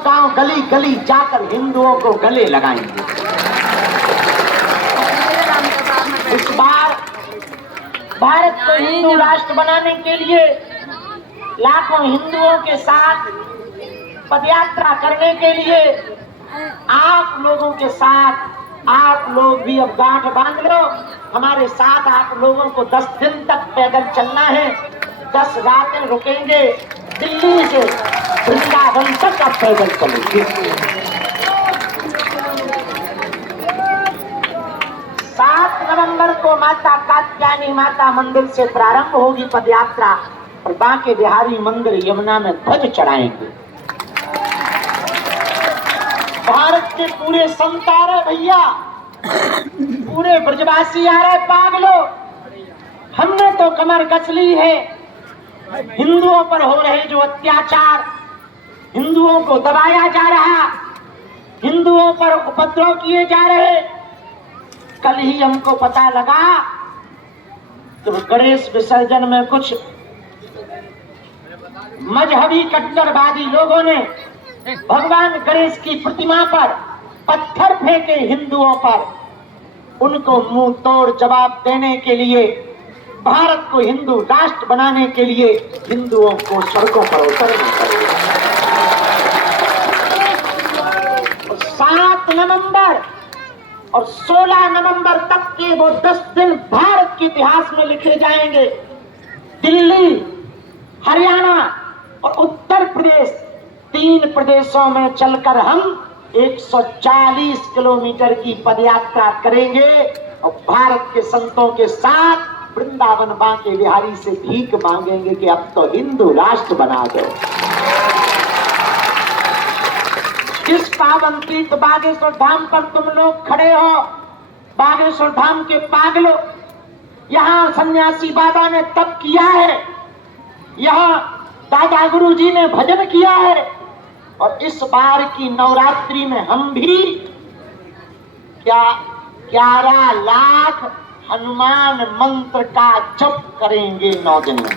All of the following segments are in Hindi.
गांव गली गली जाकर हिंदुओं को गले लगाएंगे। इस बार भारत को हिंदू राष्ट्र बनाने के लिए लाखों हिंदुओं के साथ पदयात्रा करने के लिए आप लोगों के साथ आप लोग भी अब गांठ बांध लो। हमारे साथ आप लोगों को 10 दिन तक पैदल चलना है। 10 रातें रुकेंगे। दिल्ली से वृंदावन तक आप पैदल चलेंगे। 7 नवंबर को माता कात्यायनी माता मंदिर से प्रारंभ होगी पदयात्रा और बांके बिहारी मंदिर यमुना में ध्वज चढ़ाएंगे। भारत के पूरे संत आ रहे भैया, पूरे ब्रजवासी आ रहे पागलो। हमने तो कमर कस ली है। हिंदुओं पर हो रहे जो अत्याचार, हिंदुओं को दबाया जा रहा, हिंदुओं पर उपद्रव किए जा रहे। कल ही हमको पता लगा कि गणेश विसर्जन में कुछ मजहबी कट्टरवादी लोगों ने भगवान गणेश की प्रतिमा पर पत्थर फेंके हिंदुओं पर। उनको मुंह तोड़ जवाब देने के लिए, भारत को हिंदू राष्ट्र बनाने के लिए हिंदुओं को सड़कों पर उतरना पड़ेगा। 7 नवंबर और 16 नवंबर तक के वो 10 दिन भारत के इतिहास में लिखे जाएंगे। दिल्ली, हरियाणा और उत्तर प्रदेश, 3 प्रदेशों में चलकर हम 140 किलोमीटर की पदयात्रा करेंगे और भारत के संतों के साथ वृंदावन बांके बिहारी से भीख मांगेंगे कि अब तो हिंदू राष्ट्र बना दो। इस पावन तीर्थ बागेश्वर धाम पर तुम लोग खड़े हो। बागेश्वर धाम के पागलों, यहाँ सन्यासी बाबा ने तप किया है, यहाँ दादा गुरु जी ने भजन किया है और इस बार की नवरात्रि में हम भी 11 लाख हनुमान मंत्र का जप करेंगे 9 दिन में।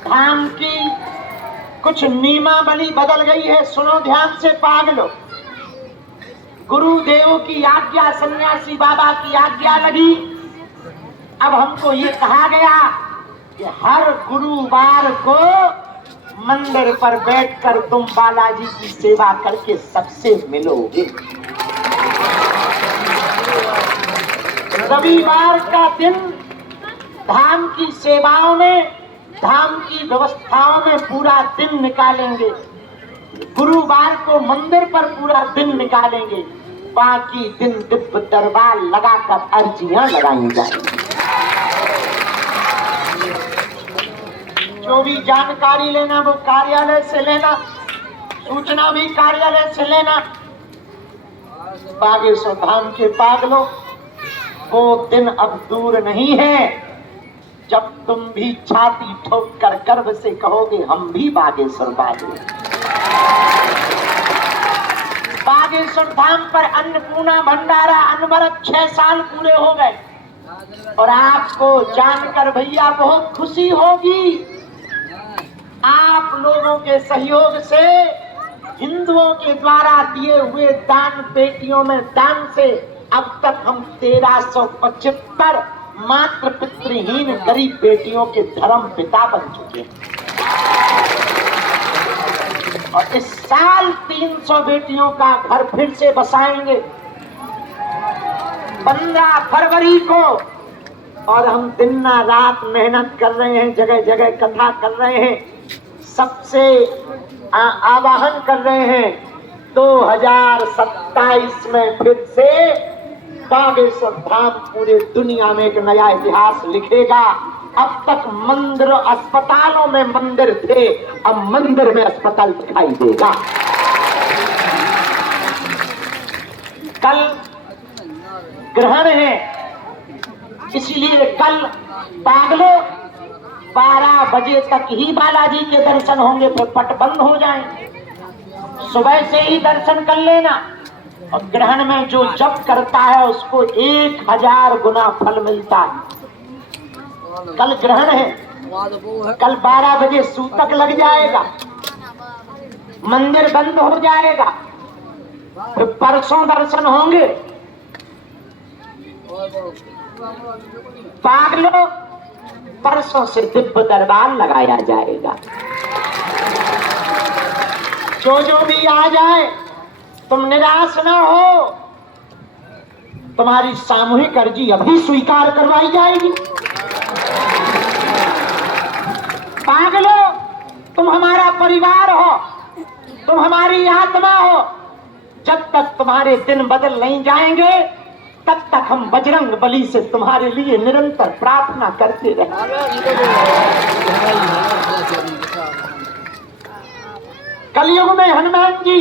धाम की कुछ नियमावली बदल गई है, सुनो ध्यान से पागलो। गुरुदेव की आज्ञा, सन्यासी बाबा की आज्ञा लगी। अब हमको ये कहा गया कि हर गुरुवार को मंदिर पर बैठकर तुम बालाजी की सेवा करके सबसे मिलोगे। रविवार का दिन धाम की सेवाओं में, धाम की व्यवस्थाओं में पूरा दिन निकालेंगे। गुरुवार को मंदिर पर पूरा दिन निकालेंगे। बाकी दिन दिव्य दरबार लगाकर अर्जियां लगाई जाएंगी। जो भी जानकारी लेना वो कार्यालय से लेना, सूचना भी कार्यालय से लेना। बागेश्वर धाम के पागलों, वो दिन अब दूर नहीं है जब तुम भी छाती ठोक कर गर्व से कहोगे हम भी बागेश्वर वाले। बागेश्वर धाम पर अन्नपूर्णा भंडारा अनवरत 6 साल पूरे हो गए और आपको जानकर भैया बहुत खुशी होगी। आप लोगों के सहयोग से, हिंदुओं के द्वारा दिए हुए दान पेटियों में दान से अब तक हम 1375 मात्र पितृहीन गरीब बेटियों के धर्म पिता बन चुके हैं और इस साल 300 बेटियों का घर फिर से बसाएंगे 15 फरवरी को। और हम दिन रात मेहनत कर रहे हैं, जगह जगह कथा कर रहे हैं, सबसे आवाहन कर रहे हैं 2027 में फिर से बागेश्वर धाम पूरे दुनिया में एक नया इतिहास लिखेगा। अब तक मंदिर अस्पतालों में मंदिर थे, अब मंदिर में अस्पताल दिखाई देगा। कल ग्रहण है, इसलिए कल पागलों 12 बजे तक ही बालाजी के दर्शन होंगे, फिर पट बंद हो जाएंगे। सुबह से ही दर्शन कर लेना और ग्रहण में जो जप करता है उसको 1000 गुना फल मिलता है। कल ग्रहण है, कल 12 बजे सूतक लग जाएगा, मंदिर बंद हो जाएगा, फिर परसों दर्शन होंगे। पागलों, परसों से दिव्य दरबार लगाया जाएगा। जो भी आ जाए तुम निराश न हो, तुम्हारी सामूहिक अर्जी अभी स्वीकार करवाई जाएगी। पागलों, तुम हमारा परिवार हो, तुम हमारी आत्मा हो। जब तक तुम्हारे दिन बदल नहीं जाएंगे तब तक हम बजरंग बली से तुम्हारे लिए निरंतर प्रार्थना करते रहेंगे। कलयुग में हनुमान जी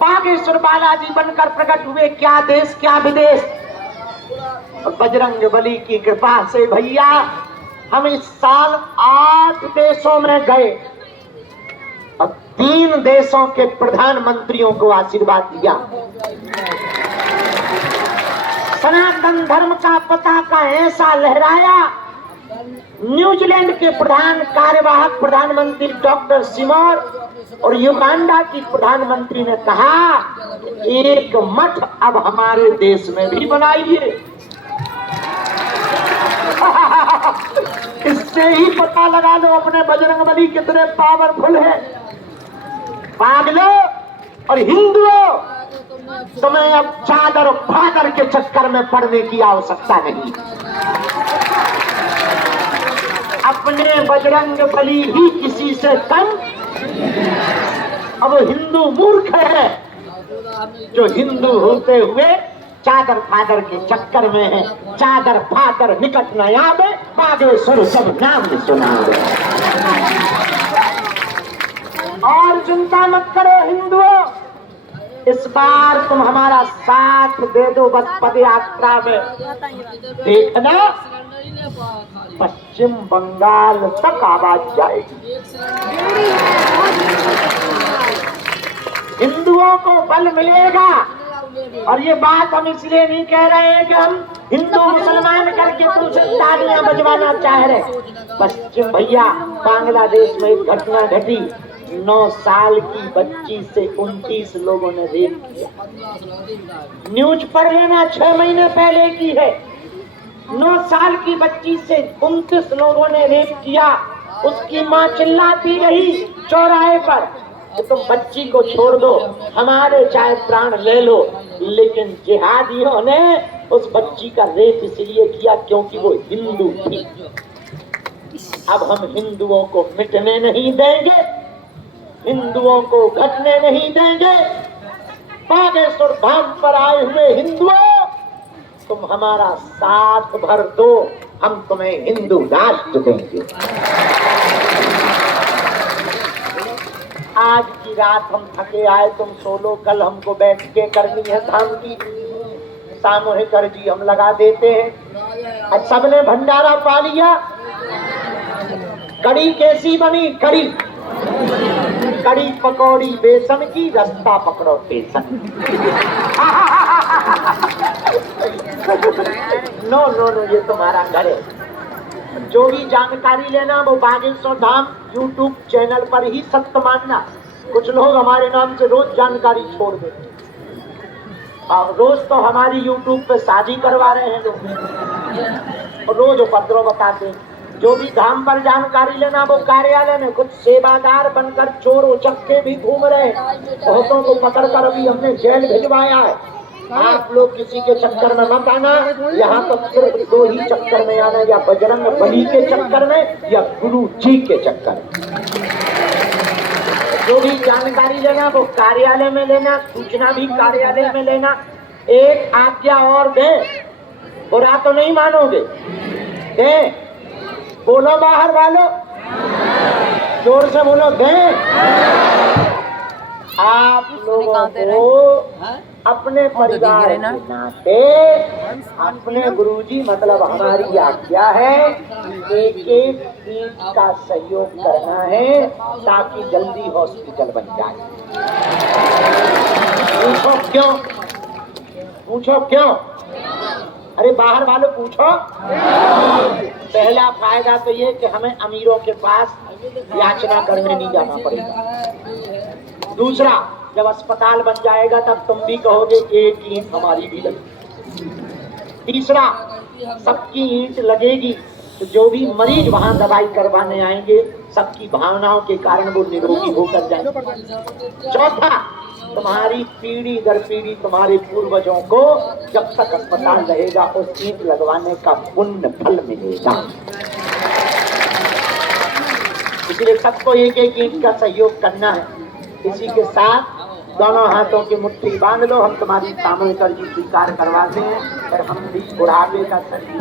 बागेश्वर बालाजी बनकर प्रकट हुए, क्या देश क्या विदेश। और बजरंग बली की कृपा से भैया हम इस साल 8 देशों में गए और 3 देशों के प्रधानमंत्रियों को आशीर्वाद दिया। सनातन धर्म का पताका ऐसा लहराया, न्यूजीलैंड के प्रधान कार्यवाहक प्रधानमंत्री डॉक्टर सिमोर और युगांडा की प्रधानमंत्री ने कहा एक मठ अब हमारे देश में भी बनाइए। इससे ही पता लगा लो अपने बजरंग बली कितने पावरफुल है। पागलों और हिंदुओं, तुम्हें अब चादर फादर के चक्कर में पड़ने की आवश्यकता नहीं। अपने बजरंग बली ही किसी से कम। अब हिंदू मूर्ख है जो हिंदू होते हुए चादर फादर के चक्कर में है। चादर फादर निकट न आवे, बागेश्वर सब नाम सुना। और चिंता मत करो हिंदुओं, इस बार तुम हमारा साथ दे दो। बस पद यात्रा में देखना पश्चिम बंगाल तक आवाज जाएगी। हिंदुओं को बल मिलेगा। और ये बात हम इसलिए नहीं कह रहे हैं कि हम हिंदू मुसलमान करके तुमसे तालियां बजवाना चाह रहे। पश्चिम भैया बांग्लादेश में एक घटना घटी, 9 साल की बच्ची से 29 लोगों ने रेप किया। न्यूज पढ़ लेना, 6 महीने पहले की है। 9 साल की बच्ची से 29 लोगों ने रेप किया। उसकी माँ चिल्लाती रही चौराहे पर कि तुम बच्ची को छोड़ दो, हमारे चाहे प्राण ले लो। लेकिन जिहादियों ने उस बच्ची का रेप इसलिए किया क्योंकि वो हिंदू थी। अब हम हिंदुओं को मिटने नहीं देंगे, हिंदुओं को घटने नहीं देंगे। बागेश्वर धाम पर आए हुए हिंदुओं, तुम हमारा साथ भर दो, हम तुम्हें हिंदू राष्ट्र देंगे। आज की रात हम थके आए, तुम सो लो। कल हमको बैठ के करनी है धाम की सामूहिक अर्जी, हम लगा देते हैं। आज सबने भंडारा पा लिया। कड़ी कैसी बनी? कड़ी पकौड़ी बेसन की, रास्ता पकड़ो बेसन। नो नो नो, ये तुम्हारा घर है। जो भी जानकारी लेना वो बागेश्वर धाम YouTube चैनल पर ही सत्य मानना। कुछ लोग हमारे नाम से रोज जानकारी छोड़ देते, और रोज तो हमारी YouTube पे शादी करवा रहे हैं लोग, रोज उपद्रव बताते। जो भी धाम पर जानकारी लेना वो कार्यालय में कुछ सेवादार बनकर चोर उचक्के भी घूम रहे हैं। बहुतों को पकड़कर अभी हमने जेल भिजवाया है। आप लोग किसी के चक्कर में मत आना। यहाँ तो सिर्फ 2 ही चक्कर में आना, या बजरंग बली के चक्कर में या गुरु जी के चक्कर में। जो भी जानकारी लेना वो कार्यालय में लेना, सूचना भी कार्यालय में लेना। एक आज्ञा और दे, बुरा तो नहीं मानोगे? दे, बोलो बाहर वालों, जोर से बोलो दे। आप लोगों को अपने परिवार के नाते अपने गुरुजी मतलब हमारी आज्ञा है, एक एक ईंट का सहयोग करना है ताकि जल्दी हॉस्पिटल बन जाए। पूछो क्यों? पूछो क्यों? अरे बाहर वालों पूछो। पहला फायदा तो ये कि हमें अमीरों के पास याचना करने नहीं जाना पड़ेगा। दूसरा, जब अस्पताल बन जाएगा तब तुम भी कहोगे एक ईंट हमारी भी लगी। तीसरा, सबकी ईंट लगेगी तो जो भी मरीज वहां दवाई करवाने आएंगे सबकी भावनाओं के कारण वो निरोगी होकर जाएंगे। चौथा, तुम्हारी पीढ़ी दर पीढ़ी तुम्हारे पूर्वजों को जब तक अस्पताल रहेगा उस ईंट लगवाने का पुण्य फल मिलेगा। इसलिए सबको एक एक ईंट का सहयोग करना है। इसी के साथ दोनों हाथों की मुट्ठी बांध लो, हम तुम्हारी सामूहिक अर्जी स्वीकार करवाते हैं और हम भी बुढ़ापे का शरीर